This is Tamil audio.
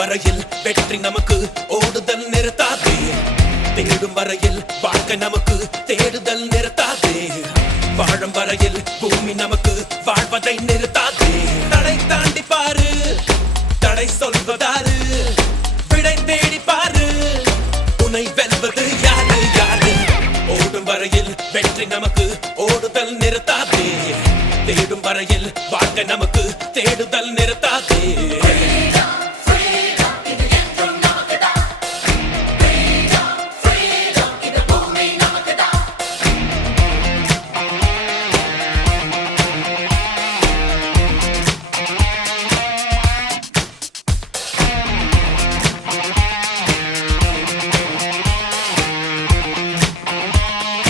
வரையில் வெற்றி நமக்கு ஓடுதல் நிறுத்தாதே. தேடும் வரையில் வாழ்க்கை நமக்கு தேடுதல் நிறுத்தாதே. வாழும் வரையில் பூமி நமக்கு வாழ்வதை நிறுத்தாதே. தடை தாண்டி பாரு, தடை சொல்வதாரு, விடை தேடி பாரு, உன்னை வெல்வது யாரு யாரு. ஓடும் வரையில் வெற்றி நமக்கு ஓடுதல் நிறுத்தாதே. தேடும் வரையில் வாழ்க்கை நமக்கு தேடுதல் நிறுத்தாதே.